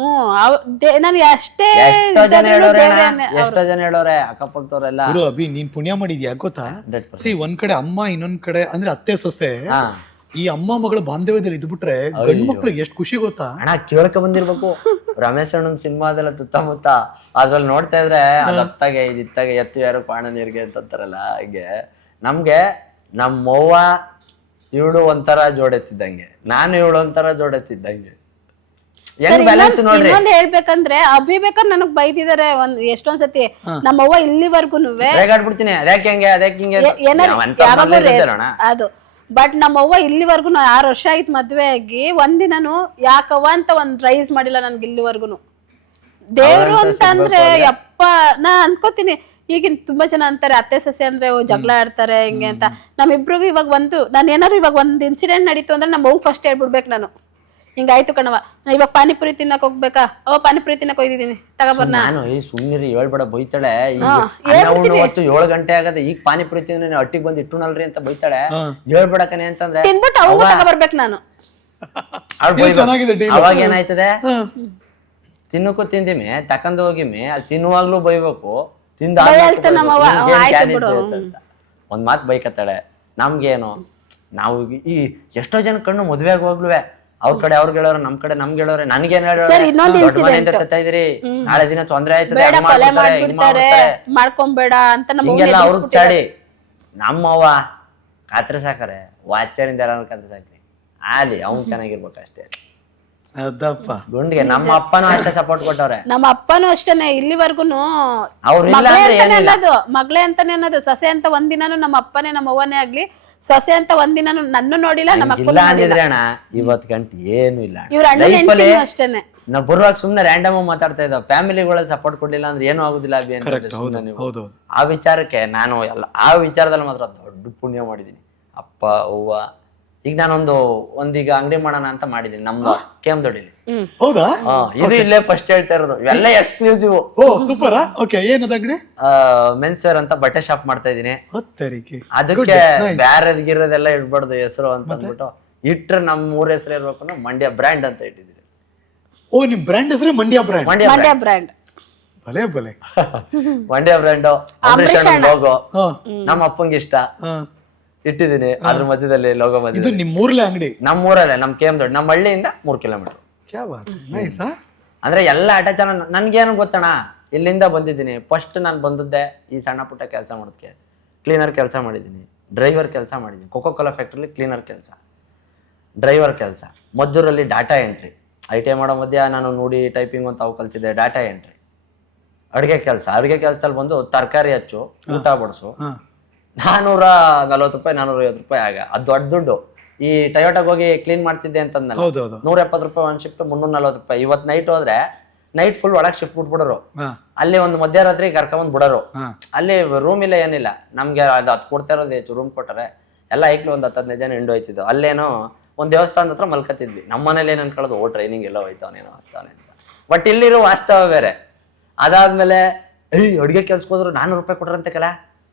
ನಾನು ಎಷ್ಟೋ ಜನ ಹೇಳೋರೆ ಅಕ್ಕಪಕ್ಕದವ್ರೆಲ್ಲ. ಅಭಿ ನೀನ್ ಪುಣ್ಯ ಮಾಡಿದ್ಯಾ ಗೊತ್ತಾ? ಒಂದ್ ಕಡೆ ಅಮ್ಮ, ಇನ್ನೊಂದ್ ಕಡೆ ಅಂದ್ರೆ ಅತ್ತೆ ಸೊಸೆ. ಈ ಅಮ್ಮ ಮಗಳ ಬಾಂಧವ್ಯದಲ್ಲಿ ಇದ್ಬಿಟ್ರೆ ಗಂಡು ಮಕ್ಳಿಗೆ ಎಷ್ಟು ಖುಷಿ ಗೊತ್ತಾ? ಅಣ್ಣ ಕೇಳ್ಕ ಬಂದಿರ್ಬೇಕು. ರಮೇಶ್ ಅಣ್ಣನ್ ಸಿನಿಮಾದೆಲ್ಲ ಸುತ್ತಮುತ್ತ ಅದ್ರಲ್ಲಿ ನೋಡ್ತಾ ಇದ್ರೆ ಅತ್ತಾಗೆ ಇತ್ತಾಗೆ ಎತ್ತು ಯಾರು ಪಾಣ ನೀರ್ಗೆ ಅಂತಾರಲ್ಲ, ಹಾಗೆ ನಮ್ಗೆ ನಮ್ಮವ್ವ ಇವಳು ಒಂಥರ ಜೋಡೆತ್ತಿದ್ದಂಗೆ, ನಾನು ಇವಳು ಒಂಥರ ಜೋಡೆತ್ತಿದ್ದಂಗೆ. ಇನ್ನೊಂದ್ ಹೇಳ್ಬೇಕಂದ್ರೆ ಅಭಿಬೇಕಾದ್ರೆ ನನಗ್ ಬೈದಿದ್ದಾರೆ ಎಷ್ಟೊಂದ್ ಸತಿ. ನಮ್ಮವ್ವ ಇಲ್ಲಿವರ್ಗುನು ರೇಗಾಡ್ಬಿಡ್ತೀನಿ, ಅದಕ್ಕೆ ಹಿಂಗೆ ಅದಕ್ಕೆ ಹಿಂಗೆ ಅದು. ಬಟ್ ನಮ್ಮವ್ವ ಇಲ್ಲಿವರ್ಗು 6 ವರ್ಷ ಆಯ್ತು ಮದ್ವೆ ಆಗಿ, ಒಂದಿನನು ಯಾಕವ್ವ ಅಂತ ಒಂದ್ ರೈಸ್ ಮಾಡಿಲ್ಲ ನನ್ಗೆ ಇಲ್ಲಿವರ್ಗುನು. ದೇವ್ರು ಅಂತ ಅಂದ್ರೆ ಯಪ್ಪ ನಾ ಅನ್ಕೋತೀನಿ. ಈಗಿನ ತುಂಬಾ ಜನ ಅಂತಾರೆ ಅತ್ತೆ ಸೊಸೆ ಅಂದ್ರೆ ಜಗಳ ಆಡ್ತಾರೆ ಹಿಂಗೆ ಅಂತ. ನಮ್ಮಿಬ್ರಿಗೂ ಇವಾಗ ನಾನು ಏನಾದ್ರು ಇವಾಗ ಒಂದ್ ಇನ್ಸಿಡೆಂಟ್ ನಡೀತು ಅಂದ್ರೆ ನಮ್ಮ ಅವ್ವ ಫಸ್ಟ್ ಹೇಳ್ಬಿಡ್ಬೇಕು. ನಾನು ಹಿಂಗಾಯ್ತು ಕಣವ, ನಾ ಇವಾಗ ಪಾನಿಪುರಿ ತಿನ್ನಕ್ ಹೋಗ್ಬೇಕಾ, ಪಾನಿಪುರಿ ತಿನ್ನಕ್ ಹೋಯ್ದಿದ್ದೀನಿ ತಗೋಬರ್ನ. ನಾನು ಸುಮ್ನಿರಿ ಹೇಳ್ಬೇಡ ಬೈತಾಳೆ. 7 ಗಂಟೆ ಆಗದೆ ಈಗ ಪಾನಿಪುರಿ ತಿಂದ್ರೆ ಹಟ್ಟಿಗೆ ಬಂದು ಇಟ್ಟುನಲ್ರಿ ಅಂತ ಬೈತಾಳೆ. ಹೇಳ್ಬೇಡ ಕನೆ ಅಂತಂದ್ರೆ ತಿನ್ಬಿಟ್ಟು ಅವಾಗ ತಗೋಬರ್ಬೇಕು ನಾನು. ಅವಾಗ ಏನಾಯ್ತದೆ, ತಿನ್ನಕ್ಕೂ ತಿಂದಿಮಿ ತಕೊಂಡ್ ಹೋಗಿಮಿ, ಅಲ್ಲಿ ತಿನ್ನುವಾಗ್ಲೂ ಬೈಬೇಕು. ಒಂದ್ ಮಾತ್ ಬೈಕತ್ತಾಳೆ. ನಮ್ಗೇನು, ನಾವು ಈ ಎಷ್ಟೋ ಜನ ಕಣ್ಣು ಮದ್ವೆ ಆಗುವಾಗ್ಲೂ ಅವ್ರ ಕಡೆ ಅವ್ರಿಗೆ ಹೇಳೋರು, ನಮ್ ಕಡೆ ನಮ್ಗೆ ಹೇಳೋರೆ, ನನ್ಗೇನ್ Sir, ಇನ್ನೊಂದು ದೊಡ್ಡ ಮನೆಯಿಂದ ತತ್ತಾ ಇದ್ರಿ, ನಾಳೆ ದಿನ ತೊಂದ್ರೆ ಆಯ್ತದೆ, ಬೇಡ ಹಂಗ್ ಕೊಲೆ ಮಾಡ್ಬಿಡ್ತಾರೆ, ಹಿಂಗ್ ಮಾಡ್ಬಿಡ್ತಾರೆ ಮಾಡ್ಬಿಡ್ತಾರೆ. ಮಾಡ್ಕೊಂಬೇಡ ಅಂತ ನಮ್ಮ ಹಿಂಗೆಲ್ಲ ಅವ್ರಿಗೆ ಚಾಡಿ. ನಮ್ಮವ್ವ ಕಾತ್ರೆ ಸಾಕಾರೆ, ವಾಚ್ಯರಿಂದ ಯಾರು ಕಾತ್ರೆ ಸಾಕ್ರಿ ಆಲಿ, ಅವ್ನ್ ಚೆನ್ನಾಗಿರ್ಬೇಕು ಅಷ್ಟೇ. ಅದಪ್ಪ ಗುಂಡ್ಗೆ ನಮ್ಮ ಅಪ್ಪನೂ ಅಷ್ಟೇ ಸಪೋರ್ಟ್ ಕೊಟ್ಟವ್ರೆ. ನಮ್ಮ ಅಪ್ಪನೂ ಅಷ್ಟೇನೆ ಇಲ್ಲಿವರ್ಗುನು ಅವ್ರಿಲ್ಲ ಮಗಳೇ ಅಂದ್ರೆ ಅಂತಾನೆ ಏನಿಲ್ಲ. ಅನ್ನೋದು, ಮಗಳೇ ಅಂತಾನೆ ಅನ್ನೋದು. ಸೊಸೆ ಅಂತ ಒಂದಿನಾನು ನಮ್ಮ ಅಪ್ಪನೇ ನಮ್ಮ ಅವ್ವನೇ ಆಗ್ಲಿ, ಸೊಸೆ ಅಂತ ಒಂದಿನಾನು ನನ್ನ ನೋಡಿಲ್ಲ, ನಮ್ಮ ಇಲ್ಲ ಅಪ್ಪನೂ ಅಂದಿದ್ರೆ ನೋಡಿಲ್ಲ. ಅಣ್ಣ ಇವತ್ ಗಂಟೆ ಏನು ಇಲ್ಲ. ಇವ್ರ ಅಣ್ಣನ ಹೆಂಡತಿನೂ ಅಷ್ಟೇನೆ. ನಾವ್ ಬರುವಾಗ ಸುಮ್ನೆ ರ್ಯಾಂಡಮ್ ಆಗಿ ಮಾತಾಡ್ತಾ ಇದ್ದಾವ, ಫ್ಯಾಮಿಲಿಗಳಲ್ಲಿ ಸಪೋರ್ಟ್ ಕೊಡ್ಲಿಲ್ಲ ಅಂದ್ರೆ ಏನೂ ಆಗುದಿಲ್ಲ ಅಭಿ ಅಂತ ಹೇಳಿ ಸುಮ್ನೆ ನೀವು. ಹೌದೌದು. ಆ ವಿಚಾರಕ್ಕೆ ನಾನು ಎಲ್ಲ ಆ ವಿಚಾರದಲ್ಲಿ ಮಾತ್ರ ದೊಡ್ಡ ಪುಣ್ಯ ಮಾಡಿದೀನಿ. ಅಪ್ಪ ಅವ್ವ ಈಗ ನಾನೊಂದು ಒಂದೀಗ ಅಂಗಡಿ ಮಾಡೋಣ ಅಂತ ಮಾಡಿದೀನಿ ನಮ್ಮ ಕೇಮದೊಡ್ಡಿಲಿ. ಹೌದಾ? ಇದು ಇಲ್ಲೇ ಫಸ್ಟ್ ಹೇಳ್ತಾ ಇರೋದು, ಇವೆಲ್ಲ ಎಕ್ಸ್ಕ್ಲೂಸಿವ್. ಓ ಸೂಪರ್. ಓಕೆ, ಏನದ ಅಂಗಡಿ? ಮೆನ್ಸ್ ವೇರ್ ಅಂತ ಬಟ್ಟೆ ಶಾಪ್ ಮಾಡ್ತಾ ಇದೀನಿ. ಅದಕ್ಕೆ ಅದಕ್ಕೆ ಬ್ಯಾರದ್ಗಿರೋದೆಲ್ಲ ಇಡ್ಬಾರ್ದು ಹೆಸರು ಅಂತ ಅಂದ್ಬಿಟ್ಟು ಇಟ್ರೆ ನಮ್ಮ ಊರ ಹೆಸರು ಇರ್ಬೇಕು, ಮಂಡ್ಯ ಬ್ರ್ಯಾಂಡ್ ಅಂತ ಇಟ್ಟಿದ್ದೀರಿ. ಓ, ನಿಮ್ ಬ್ರ್ಯಾಂಡ್ ಹೆಸರು ಮಂಡ್ಯ ಬ್ರ್ಯಾಂಡ್? ಮಂಡ್ಯ ಮಂಡ್ಯ ಬ್ರ್ಯಾಂಡ್. ಭಲೆ ಭಲೆ. ಮಂಡ್ಯ ಬ್ರ್ಯಾಂಡ್ ಲೋಗೋ ಹಾ ನಮ್ಮ ಅಪ್ಪಂಗೆ ಇಷ್ಟ, ಹಾ. ಇಟ್ಟಿದ್ದೀನಿ. ಅದ್ರ ಮಧ್ಯದಲ್ಲಿ ಲೋಗೋ ಇದು ಮಧ್ಯದಲ್ಲಿ ನಿಮ್ಮೂರ್ಲೆ ಅಂಗಡಿ? ನಮ್ಮೂರಲ್ಲೇ, ನಮ್ ಕೇಮದೊಡ್ಡ, ನಮ್ಮ ಹಳ್ಳಿಯಿಂದ 3 ಕಿಲೋಮೀಟರ್. ಕ್ಯಾ ಬಾತ್, ನೈಸ್. ಅಂದ್ರೆ ಎಲ್ಲ ಅಟ್ಯಾಚ್. ನನ್ಗೇನು ಗೊತ್ತಣ, ಇಲ್ಲಿಂದ ಬಂದಿದ್ದೀನಿ. ಫಸ್ಟ್ ನಾನು ಬಂದದ್ದೆ ಈ ಸಣ್ಣ ಪುಟ್ಟ ಕೆಲಸ ಮಾಡೋದಕ್ಕೆ. ಕ್ಲೀನರ್ ಕೆಲಸ ಮಾಡಿದ್ದೀನಿ, ಡ್ರೈವರ್ ಕೆಲಸ ಮಾಡಿದ್ದೀನಿ, ಕೋಕೋ ಕೋಲಾ ಫ್ಯಾಕ್ಟ್ರಿಲಿ ಕ್ಲೀನರ್ ಕೆಲಸ, ಡ್ರೈವರ್ ಕೆಲಸ, ಮದ್ದೂರಲ್ಲಿ ಡಾಟಾ ಎಂಟ್ರಿ. ITI ಮಾಡೋ ಮಧ್ಯ ನಾನು ನೋಡಿ ಟೈಪಿಂಗ್ ಅಂತ ಅವು ಕಲ್ತಿದ್ದೆ, ಡಾಟಾ ಎಂಟ್ರಿ. ಅಡುಗೆ ಕೆಲಸದಲ್ಲಿ ಬಂದು ತರಕಾರಿ ಹಚ್ಚು, ಊಟ ಬಡಿಸು. 440 ರೂಪಾಯಿ 450 ರೂಪಾಯಿ ಆಗ ಅದು ದೊಡ್ಡ ದುಡ್ಡು. ಈ ಟೊಯೋಟಾಗ ಹೋಗಿ ಕ್ಲೀನ್ ಮಾಡ್ತಿದ್ದೆ ಅಂತಂದ್ನಲ್ಲ, 170 ರೂಪಾಯಿ ಒಂದು ಶಿಫ್ಟ್, 340 ರೂಪಾಯಿ. ಇವತ್ತು ನೈಟ್ ಹೋದ್ರೆ ನೈಟ್ ಫುಲ್ ಒಳಗೆ ಶಿಫ್ಟ್ ಬಿಟ್ಬಿಡೋರು, ಅಲ್ಲಿ ಒಂದು ಮಧ್ಯರಾತ್ರಿ ಕರ್ಕೊಂಡ್ ಬಿಡೋರು. ಅಲ್ಲಿ ರೂಮ್ ಇಲ್ಲ ಏನಿಲ್ಲ, ನಮ್ಗೆ ಅದು ಕೊಡ್ತಾ ಇರೋದು ಹೆಚ್ಚು, ರೂಮ್ ಕೊಟ್ಟರೆ ಎಲ್ಲ ಐಕ್ಲು ಒಂದು 10-15 ಜನ ಎಂಡು ಹೋಯ್ತಿದ್ದು. ಅಲ್ಲೇನೋ ಒಂದು ದೇವಸ್ಥಾನದ ಹತ್ರ ಮಲ್ಕತ್ತಿದ್ವಿ. ನಮ್ಮ ಮನೇಲಿ ಏನು ಅನ್ಕೊಳ್ಳೋದು, ಟ್ರೈನಿಂಗ್ ಎಲ್ಲ ಹೋಯ್ತಾವನೇನೋ ಆಗ್ತಾನೆ ಅಂತ. ಬಟ್ ಇಲ್ಲಿರೋ ವಾಸ್ತವ ಬೇರೆ. ಅದಾದ್ಮೇಲೆ ಅಡುಗೆ ಕೆಲ್ಸಕ್ಕೆ ಹೋದ್ರು 400 ರೂಪಾಯಿ ಕೊಟ್ರಂತೆ ಕಲ.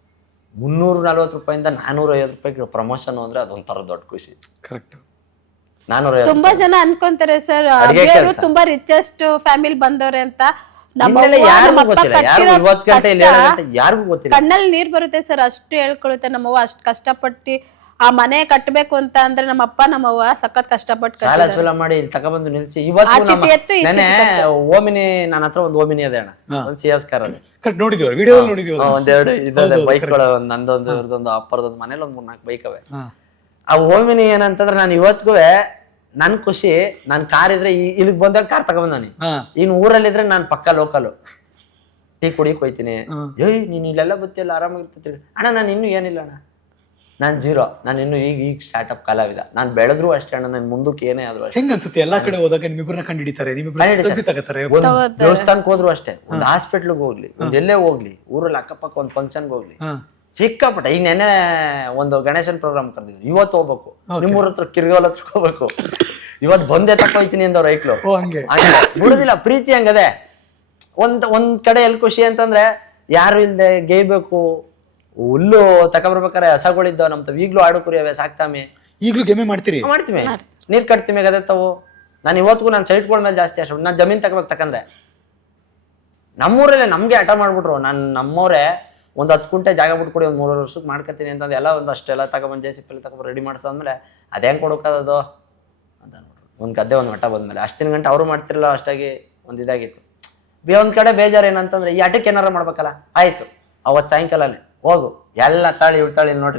340 ರೂಪಾಯಿಂದ 450 ರೂಪಾಯಿಗೆ ಪ್ರಮೋಷನ್ ಅಂದ್ರೆ ಅದೊಂಥರ ದೊಡ್ಡ ಖುಷಿ. ಕರೆಕ್ಟ್. 450. ತುಂಬಾ ಜನ ಅನ್ಕೊಂತಾರೆ ಸರ್, ಅವರು ತುಂಬಾ ರಿಚೆಸ್ಟ್ ಫ್ಯಾಮಿಲಿ ಬಂದವ್ರೆ ಅಂತ. ನಮ್ಮ ಯಾರಿಗೂ ಗೊತ್ತಿಲ್ಲ, ಯಾರಿಗೂ 20 ಗಂಟೆ ಇಲ್ಲಿ 7 ಗಂಟೆ ಯಾರಿಗೂ ಗೊತ್ತಿಲ್ಲ. ಕಣ್ಣಲ್ಲಿ ನೀರ್ ಬರುತ್ತೆ ಸರ್, ಅಷ್ಟು ಹೇಳ್ಕೊಳುತ್ತೆ. ನಮ್ಮವ್ವ ಅಷ್ಟು ಕಷ್ಟಪಟ್ಟು ಆ ಮನೆ ಕಟ್ಟಬೇಕು ಅಂತ ಅಂದ್ರೆ ನಮ್ಮ ಅಪ್ಪ ನಮ್ಮವ್ವ ಸಖತ್ ಕಷ್ಟಪಟ್ಟು ಸಾಲ ಸೂಲ ಮಾಡಿ ಇಲ್ಲಿ ತಗೊಬಂದು ನಿಲ್ಸಿ. ಇವತ್ತು ನೆನೆ ಓಮಿನಿ, ನನ್ನ ಹತ್ರ ಒಂದು ಓಮಿನಿ ಅದೇ ಅಣ್ಣ, ಒಂದು CS ಕಾರ್ ಅದೇ. ಕರೆಕ್ಟ್, ನೋಡಿದ್ವಿ, ವಿಡಿಯೋ ನೋಡಿದ್ವಿ. ಒಂದೆರಡು ಇದಾವೆ ಬೈಕ್ಗಳು, ನಂದೊಂದು ಇವ್ರದೊಂದು ಅಪ್ಪರದೊಂದು, ಮನೇಲಿ ಒಂದು 3-4 ಬೈಕ್ ಅವೆ. ಆ ಓಮಿನಿ ಏನಂತಂದ್ರೆ ನಾನು ಇವತ್ತಿಗೂ ನನ್ ಖುಷಿ, ನಾನ್ ಕಾರ್ ಇದ್ರೆ ಇಲ್ಲಿಗೆ ಬಂದಾಗ ಕಾರ್ ತಗೊಂಬಂದವನಿ. ಇನ್ ಊರಲ್ಲಿದ್ರೆ ನಾನು ಪಕ್ಕ ಲೋಕಲ್ ಟೀ ಕುಡಿಯಕ್ ಹೋಯ್ತೀನಿ. ನೀನ್ ಇಲ್ಲೆಲ್ಲ ಗೊತ್ತಿಲ್ಲ, ಆರಾಮಾಗಿರ್ತಿರ್ತೀರಿ ಅಣ್ಣ. ನಾನು ಇನ್ನೂ ಏನಿಲ್ಲ ಅಣ್ಣ, ನಾನ್ ಜೀರೋ. ನಾನು ಇನ್ನು ಈಗ ಸ್ಟಾರ್ಟ್ಅಪ್ ಕಲಾವಿದ. ನಾನ್ ಬೆಳೆದ್ರು ಅಷ್ಟೇ ಅಣ್ಣ, ನನ್ ಮುಂದಕ್ಕೆ ಏನೇ ಆದ್ರೂ ಅಷ್ಟೇ. ಹೆಂಗ ಅನ್ಸುತ್ತೆ ಎಲ್ಲಾ ಕಡೆ ಹೋದಾಗ ನಿಮ್ಮಿಬ್ಬರನ್ನ ಕಂಡು ಹಿಡಿತಾರೆ, ಒಂದ್ ದೇವಸ್ಥಾನಕ್ಕೆ ಹೋದ್ರು ಅಷ್ಟೇ, ಒಂದ್ ಹಾಸ್ಪಿಟ್ಲ್ಗೆ ಹೋಗ್ಲಿ, ಒಂದ್ ಎಲ್ಲೇ ಹೋಗ್ಲಿ, ಊರಲ್ಲಿ ಅಕ್ಕಪಕ್ಕ ಒಂದ್ ಫಂಕ್ಷನ್ಗೆ ಹೋಗ್ಲಿ, ಸಿಕ್ಕಾಪಟ್ಟ. ಈಗ ನೆನ್ನೆ ಒಂದು ಗಣೇಶನ್ ಪ್ರೋಗ್ರಾಮ್ ಕರೆದಿದ್ರು, ಇವತ್ತು ಹೋಗ್ಬೇಕು. ನಿಮ್ಮೂರ ಹತ್ರ ಕಿರ್ಗೋಲ್ ಹತ್ರ ಹೋಗ್ಬೇಕು, ಇವತ್ತು ಬಂದೆ ತಕ್ಕೋಯ್ತೀನಿ ಅಂದವ್ರು ಐಕ್ಲು. ಬಿಡುದಿಲ್ಲ, ಪ್ರೀತಿ ಹಂಗದೆ. ಒಂದ್ ಕಡೆ ಎಲ್ಲಿ ಖುಷಿ ಅಂತಂದ್ರೆ, ಯಾರು ಇಲ್ದೆ ಗೇಯ್ಬೇಕು, ಹುಲ್ಲು ತಕೊಬರ್ಬೇಕಾರೆ ಹಸಗಳಿದ್ದಾವ ನಮ್ತಾವ, ಈಗ್ಲೂ ಆಡು ಕುರಿ ಅವೆ ಸಾಕ್ತಾಮಿ. ಈಗ್ಲೂ ಗೆಮ್ಮೆ ಮಾಡ್ತೀರಿ? ಮಾಡ್ತೀವಿ, ನೀರ್ ಕಟ್ತೀವಿ, ಗದೆತ್ತವು. ನಾನು ಇವತ್ತಿಗೂ ನಾನು ಸೈಟ್ಗಳ ಮೇಲೆ ಜಾಸ್ತಿ ಅಷ್ಟು. ನಾನು ಜಮೀನ್ ತಗೋಬೇಕು ತಕಂದ್ರೆ ನಮ್ಮೂರಲ್ಲೇ ನಮ್ಗೆ ಹಠ ಮಾಡ್ಬಿಟ್ರು. ನಮ್ಮವ್ರೆ ಒಂದು 10 ಗುಂಟೆ ಜಾಗ ಬಿಟ್ಕೊಡಿ, ಒಂದು 3 ವರ್ಷಕ್ಕೆ ಮಾಡ್ಕೊತೀನಿ ಅಂತಂದು ಎಲ್ಲ ಒಂದಷ್ಟೆಲ್ಲ ತಗೊಬಂದು JCP ತಗೊಬಂದು ರೆಡಿ ಮಾಡಿಸಾದ್ಮೇಲೆ ಅದೇ ಹೆಂಗೆ ಕೊಡೋಕ್ಕದು ಅಂತ ಅಂದ್ಬಿಟ್ರು. ಒಂದು ಗದ್ದೆ ಒಂದು ಮಠ ಬಂದ್ಮೇಲೆ ಅಷ್ಟಿನ ಗಂಟೆ ಅವರು ಮಾಡ್ತಿರಲ್ಲ, ಅಷ್ಟಾಗಿ ಒಂದು ಇದಾಗಿತ್ತು. ಒಂದ್ ಕಡೆ ಬೇಜಾರು ಏನಂತಂದ್ರೆ, ಈ ಆಟಕ್ಕೆ ಏನಾರ ಮಾಡ್ಬೇಕಲ್ಲ. ಆಯ್ತು, ಅವತ್ತು ಸಾಯಂಕಾಲನೇ ಹೋಗು, ಎಲ್ಲ ತಾಳಿ ತಾಳಿ ನೋಡ್ರಿ,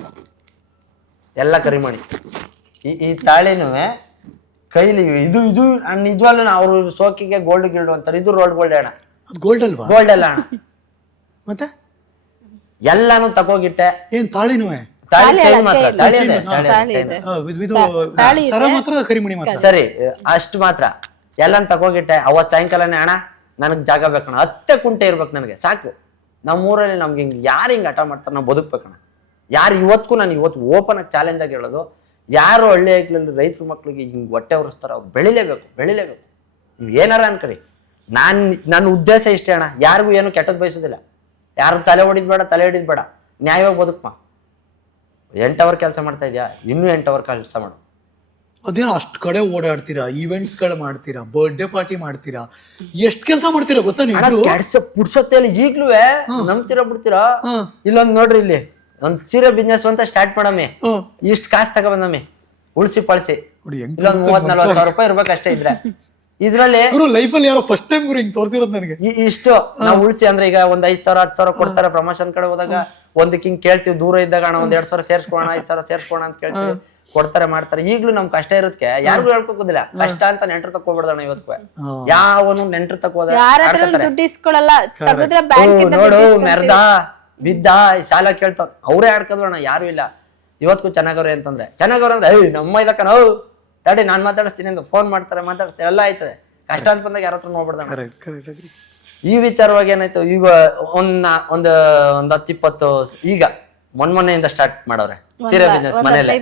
ಎಲ್ಲ ಕರಿ ಮಾಡಿ. ಈ ತಾಳಿನೂ ಕೈಲಿ ಇದು ನಿಜವಾಗ್ಲೂ ಅವ್ರ ಸೋಕಿಗೆ ಗೋಲ್ಡ್ ಗಿಲ್ಡ್ ಅಂತಾರೆ. ಇದು ಗೋಲ್ಡ್ ಅಣ್ಣ, ಗೋಲ್ಡ್ ಅಲ್ವಾ? ಗೋಲ್ಡ್ ಅಲ್ಲ ಅಣ್ಣ. ಮತ್ತೆ ಎಲ್ಲಾನು ತಗೋಗಿಟ್ಟೆ. ಏನ್ ತಾಳಿನೂ? ತಾಳಿ ಚೈನ್ ಮಾತ್ರ, ತಾಳಿ ಸರ ಮಾತ್ರ, ಕರಿಮಣಿ ಮಾತ್ರ. ಸರಿ, ಅಷ್ಟು ಮಾತ್ರ ಎಲ್ಲಾನು ತಗೋಗಿಟ್ಟೆ. ಅವತ್ ಸಾಯಂಕಾಲನೇ ಅಣ್ಣ ನನಗ್ ಜಾಗ ಬೇಕಣ್ಣ, 10 ಗುಂಟೆ ಇರ್ಬೇಕು ನನಗೆ, ಸಾಕು. ನಮ್ಮೂರಲ್ಲಿ ನಮ್ಗೆ ಹಿಂಗೆ ಯಾರು ಹಿಂಗೆ ಹಠ ಮಾಡ್ತಾರೆ, ನಾವು ಬದುಕ್ಬೇಕಣ್ಣ. ಯಾರು ಇವತ್ತಿಗೂ ನಾನು ಇವತ್ತು ಓಪನ್ ಆಗಿ ಚಾಲೆಂಜ್ ಆಗಿ ಹೇಳೋದು, ಯಾರು ಹಳ್ಳಿ ಐಕ್ಲಲ್ಲಿ ರೈತರ ಮಕ್ಳಿಗೆ ಹಿಂಗೆ ಹೊಟ್ಟೆ ಉರಿಸ್ತಾರೋ ಅವ್ರು ಬೆಳಿಲೇಬೇಕು. ನೀವು ಏನಾರ ಅನ್ಕರಿ. ನನ್ನ ಉದ್ದೇಶ ಇಷ್ಟೇ ಅಣ್ಣ, ಯಾರಿಗೂ ಏನು ಕೆಟ್ಟದ್ದು ಬಯಸೋದಿಲ್ಲ. ಯಾರು ತಲೆ ಹೊಡಿದ್ ಬೇಡ, ತಲೆ ಹಿಡಿದ್ ಬೇಡ, ನ್ಯಾಯವಾಗಿ ಬದುಕಮ್ಮ. 8 ಅವರ್ ಕೆಲಸ ಮಾಡ್ತಾ ಇದೆಯಾ, ಇನ್ನೂ 8 ಅವರ್ ಕೆಲಸ ಮಾಡು. ಅದೇನೋ ಅಷ್ಟು ಕಡೆ ಓಡಾಡ್ತೀರಾ, ಈವೆಂಟ್ಸ್ಗಳು ಮಾಡ್ತೀರಾ, ಬರ್ಡೇ ಪಾರ್ಟಿ ಮಾಡ್ತೀರಾ, ಎಷ್ಟು ಕೆಲಸ ಮಾಡ್ತೀರಾ ಗೊತ್ತಾ ನೀವು? ಪುಡ್ಸೊತ್ತಲ್ಲಿ ಈಗ್ಲೂ ನಂಬ್ತೀರಾ ಬಿಡ್ತೀರಾ? ಇಲ್ಲೊಂದ್ ನೋಡ್ರಿ, ಇಲ್ಲಿ ಒಂದ್ ಸೀರೆ ಬಿಸ್ನೆಸ್ ಅಂತ ಸ್ಟಾರ್ಟ್ ಮಾಡಮ್ಮಿ, ಇಷ್ಟು ಕಾಸು ತಗೊಬಂದಮ್ಮಿ, ಉಳ್ಸಿ ಪಳ್ಸಿ ನೋಡಿ ಹೆಂಗ್ ಇಲ್ಲೊಂದ್ 30-40 ರೂಪಾಯಿ ಇರ್ಬೇಕಷ್ಟೇ ಇದ್ರೆ. ಇದ್ರಲ್ಲಿ ಗುರು ಲೈಫಲ್ಲಿ ಯಾರೋ ಫಸ್ಟ್ ಟೈಮ್ ಗುರು ಹಿಂಗ್ ತೋರ್ಸಿರೋದು ನನಗೆ. ಇಷ್ಟು ನಾವು ಉಳಿಸಿ ಅಂದ್ರೆ ಈಗ ಒಂದ್ 5,000 10,000 ಕೊಡ್ತಾರೆ ಪ್ರಮೋಷನ್ ಕಡೆ ಹೋದಾಗ. ಒಂದಕ್ಕೆ ಹಿಂಗ್ ಕೇಳ್ತೀವಿ, ದೂರ ಇದ್ದಾಗ ಅಣ್ಣ ಒಂದ್ 2,000 ಸೇರ್ಸ್ಕೊಣ 5,000 ಸೇರ್ಸ್ಕೊಣ ಅಂತ ಕೇಳ್ತೀವಿ, ಕೊಡ್ತಾರೆ ಮಾಡ್ತಾರೆ. ಈಗ್ಲೂ ನಮ್ ಕಷ್ಟ ಇರೋದಕ್ಕೆ ಯಾರಿಗೂ ಹೇಳ್ಕೋದಿಲ್ಲ. ಕಷ್ಟ ಅಂತ ನೆಂಟ್ರ ತಕ್ಕೋಬಿಡ್ದಣ ಇವತ್ತು. ಯಾವನು ನೆಂಟ್ರ ತಕ್ಕೋದ ದುಡ್ಡು ಇಸ್ಕೊಳಲ್ಲ, ತೆಗೆದ್ರೆ ಬ್ಯಾಂಕ್ ಇಂದ ನೋಡು ಮೆರ್ದ ಬಿದ್ದ ಸಾಲ ಕೇಳ್ತಾವ, ಅವ್ರೇ ಆಡ್ಕದ್ವಣ, ಯಾರು ಇಲ್ಲ. ಇವತ್ಗೂ ಚೆನ್ನಾಗವ್ರೆ ಅಂತಂದ್ರೆ ಚೆನ್ನಾಗವ್ರೆ ಅಂದ್ರೆ ನಮ್ಮ ಇದಕ್ಕ ನಾವು ತಡಿ ನಾನ್ ಮಾತಾಡಿಸ್ತೀನಿ ಅಂತ ಫೋನ್ ಮಾಡ್ತಾರೆ, ಮಾತಾಡ್ತಾರೆ, ಎಲ್ಲ ಆಯ್ತದೆ. ಕಷ್ಟ ಅಂತ ಬಂದಾಗ ಯಾರ ಹತ್ರ ನೋಡ್ಬಿಡ್ದ. ಈ ವಿಚಾರವಾಗಿ ಏನಾಯ್ತು, ಈಗ ಒಂದ್ 10-20 ಈಗ ಮೊನ್ನೆಯಿಂದ ಸ್ಟಾರ್ಟ್ ಮಾಡವ್ರೆ ಸೀರೆ ಬಿಸ್ನೆಸ್ ಮನೇಲಿ.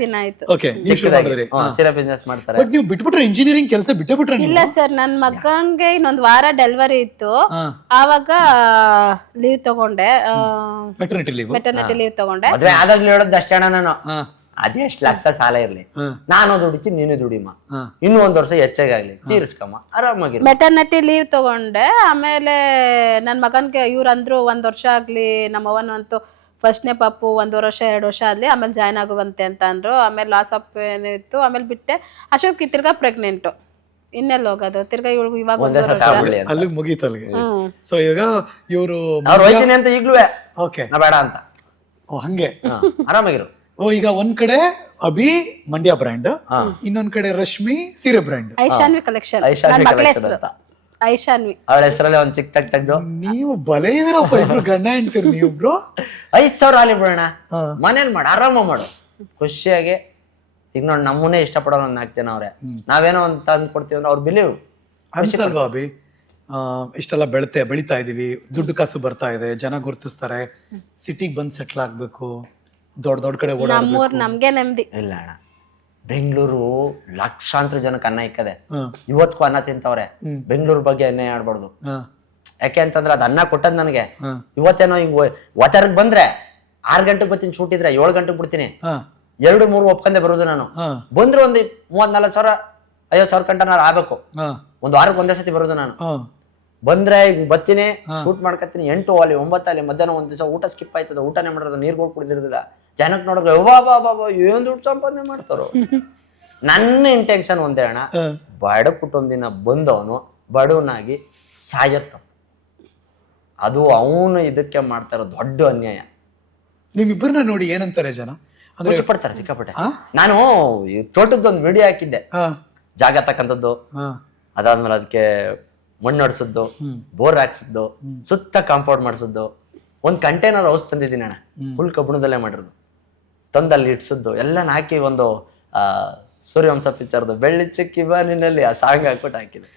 ಸೀರೆ ಬಿಸ್ನೆಸ್ ಮಾಡ್ತಾರೆ. ಬಟ್ ನೀವು ಬಿಟ್ಬಿಟ್ರೆ ಇಂಜಿನಿಯರಿಂಗ್ ಕೆಲಸ ಬಿಟ್ಟೇ ಇಲ್ಲ ಸರ್, ನನ್ ಮಗಂಗೆ ಇನ್ನೊಂದ್ ವಾರ ಡೆಲಿವರಿ ಇತ್ತು, ಆವಾಗ ಲೀವ್ ತಗೊಂಡೆ, ಮೆಟರ್ನಿಟಿ ಲೀವ್ ತಗೊಂಡೆ. ಮದ್ವೆ ಆದಾಗ್ಲೂ ಹೇಳೋದು ಅಷ್ಟೇ ಅಣ್ಣ ನಾನು, ಅದೆಷ್ಟ್ ಲಕ್ಷ ಸಾಲ ಇರ್ಲಿ, ನಾನು ದುಡಿತಿ ನೀನು ದುಡಿಮ, ಇನ್ನೂ 1 ವರ್ಷ ಹೆಚ್ಚಾಗ್ಲಿ ತೀರಿಸ್ಕಮ್ಮ, ಆರಾಮಾಗಿ ಮೆಟರ್ನಿಟಿ ಲೀವ್ ತಗೊಂಡೆ. ಆಮೇಲೆ ನನ್ ಮಗನ್ಗೆ ಇವ್ರಂದ್ರು 1 ವರ್ಷ ಆಗ್ಲಿ, ನಮ್ಮವನು ಅಂತೂ ಫಸ್ಟ್ನೇ ಪಾಪು 1 ವರ್ಷ 2 ವರ್ಷ ಆದ್ಲಿ ಆಮೇಲೆ ಜಾಯ್ನ್ ಆಗುವಂತೆ ಅಂತ ಅಂದ್ರು. ಆಮೇಲೆ ಲಾಸ್ ಆಫ್ ಏನಿತ್ತು, ಆಮೇಲೆ ಬಿಟ್ಟೆ. ಅಶೋಕ್ ತಿರ್ಗಾ ಪ್ರೆಗ್ನೆಂಟ್, ಇನ್ನೆಲ್ಲ ಹೋಗೋದು ತಿರ್ಗಾ ಇವಳು ಇವಾಗ 1 ವರ್ಷ ಅಲ್ಲಿ ಮುಗೀತು ಅಲ್ಲಿಗೆ. ಸೊ ಈಗ ಇವರು ಅವ್ರು ಹೋಯ್ತೀನಿ ಅಂತ ಈಗ್ಲೂ ಓಕೆ ನಾ ಬೇಡ ಅಂತ. ಹಂಗೆ ಆರಾಮಾಗಿರು. ಈಗ ಒಂದ್ ಕಡೆ ಅಭಿ ಮಂಡ್ಯ ಬ್ರ್ಯಾಂಡ್, ಇನ್ನೊಂದ್ ಕಡೆ ರಶ್ಮಿ ಸೀರೆ ಬ್ರ್ಯಾಂಡ್, ಐಶಾನ್ವಿ ಕಲೆಕ್ಷನ್. ಐಶಾನ್ವಿ ಮಗಳ collection ಹೆಸರು ಅಂತ. ಐಶಾನ್ವಿ. ಅವಳ ಹೆಸರಲ್ಲಿ ಒಂದ್ ಚಿಕ್ಕ ತೆಗ್ದು ನೀವು ಬಲೆ ಇದ್ರಪ್ಪ ಇಬ್ರು ಗಂಡ ಹೆಂಡ್ತೀರಿ ನೀವಿಬ್ರು. 5,000 ಅಲ್ಲಿ ಬಿಡೋಣ, ಮನೇಲಿ ಮಾಡು, ಆರಾಮ ಮಾಡು, ಖುಷಿಯಾಗಿ. ಈಗ ನೋಡಿ ನಮ್ಮನ್ನೇ ಇಷ್ಟಪಡೋರು 4 ಜನ ಅವ್ರೆ, ನಾವೇನೋ ಒಂದ್ ತಂದು ಕೊಡ್ತೀವಿ ಅಂದ್ರೆ ಅವ್ರು ಬಿಲೀವ್ ಅನ್ಸಲ್ವಾ ಅಭಿ? ಇಷ್ಟೆಲ್ಲ ಬೆಳಿತಾ ಇದೀವಿ, ದುಡ್ಡು ಕಾಸು ಬರ್ತಾ ಇದೆ, ಜನ ಗುರ್ತಿಸ್ತಾರೆ, ಸಿಟಿಗೆ ಬಂದ್ ಸೆಟ್ಲ್ ಆಗ್ಬೇಕು, ದೊಡ್ಡ ಕಡೆ ನಮ್ಮೂರ್ ನಮ್ಗೆ ನೆಮ್ಮದಿ ಇಲ್ಲ ಅಣ್ಣ. ಬೆಂಗಳೂರು ಲಕ್ಷಾಂತರ ಜನಕ್ಕೆ ಅನ್ನ ಇಕ್ಕದೆ, ಇವತ್ಗೂ ಅನ್ನ ತಿಂತವ್ರೆ. ಬೆಂಗಳೂರು ಬಗ್ಗೆ ಅನ್ಯಾಯ ಆಡ್ಬಾರ್ದು. ಯಾಕೆ ಅಂತಂದ್ರೆ ಅದ್ ಅನ್ನ ಕೊಟ್ಟದ್ ನನಗೆ. ಇವತ್ತೇನೋ ಹಿಂಗ್ ಒತ್ತರಗ್ ಬಂದ್ರೆ 6 ಗಂಟೆಗೆ ಬರ್ತೀನಿ, ಶೂಟ್ ಇದ್ರೆ 7 ಗಂಟೆಗೆ ಬಿಡ್ತೀನಿ, 2-3 ಒಪ್ಕೊಂಡೆ ಬರೋದು ನಾನು. ಬಂದ್ರೆ ಒಂದು 34,000 50,000 ಗಂಟೆ ಆಗ್ಬೇಕು, ಒಂದ್ ವಾರಕ್ಕೆ ಒಂದೇ ಸತಿ ಬರೋದು ನಾನು. ಬಂದ್ರೆ ಈಗ ಬರ್ತೀನಿ, ಶೂಟ್ ಮಾಡ್ಕತ್ತೀನಿ, 8 ಅಲ್ಲಿ 9 ಅಲ್ಲಿ ಮಧ್ಯಾಹ್ನ ಒಂದ್ ದಿವಸ ಊಟ ಸ್ಕಿಪ್ ಆಯ್ತದ, ಊಟನೇ ಮಾಡಿರೋದು, ನೀರ್ಗಳು ಕುಡಿದಿರೋದಿಲ್ಲ. ಜನಕ್ಕೆ ನೋಡಿದ್ರೆ ಬಾಬಾ ಏನ್ ದುಡ್ಡು ಸಂಪಾದನೆ ಮಾಡ್ತಾರೋ. ನನ್ನ ಇಂಟೆನ್ಷನ್ ಒಂದೇ ಅಣ್ಣ, ಬಡ ಕುಟುಂಬದಿಂದ ಬಂದವನು ಬಡವನಾಗಿ ಸಾಯತ್ತ, ಅದು ಅವನು ಇದಕ್ಕೆ ಮಾಡ್ತಾರೋ ದೊಡ್ಡ ಅನ್ಯಾಯ. ನಿಮ್ಮಿಬ್ಬರನ್ನ ನೋಡಿ ಏನಂತಾರೆ ಜನ? ಖುಷಿ ಪಡ್ತಾರೆ ಸಿಕ್ಕಾಪಟ್ಟೆ. ನಾನು ತೋಟದೊಂದು ವಿಡಿಯೋ ಹಾಕಿದ್ದೆ, ಜಾಗ ತಕ್ಕಂಥದ್ದು, ಅದಾದ್ಮೇಲೆ ಅದಕ್ಕೆ ಮಣ್ಣು ಹೊಡ್ಸದ್ದು, ಬೋರ್ ಹಾಕ್ಸಿದ್ದು, ಸುತ್ತ ಕಾಂಪೌಂಡ್ ಮಾಡಿಸಿದ್ದು, ಒಂದ್ ಕಂಟೈನರ್ ಹೌಸ್ ತಂದಿದ್ದೀನಿ ಅಣ್ಣ, ಫುಲ್ ಕಬ್ಬಣದಲ್ಲೇ ಮಾಡಿರೋದು, ತಂದಲ್ಲಿ ಇಡ್ಸದ್ದು ಎಲ್ಲ ಹಾಕಿ ಒಂದು ಸೂರ್ಯವಂಶ ಪಿಕ್ಚರ್ದು ಬೆಳ್ಳಿ ಚುಕ್ಕಿ ಬಾನಿನಲ್ಲಿ ಆ ಸಾಂಗ್ ಹಾಕ್ಬಿಟ್ಟು ಹಾಕಿದೆ.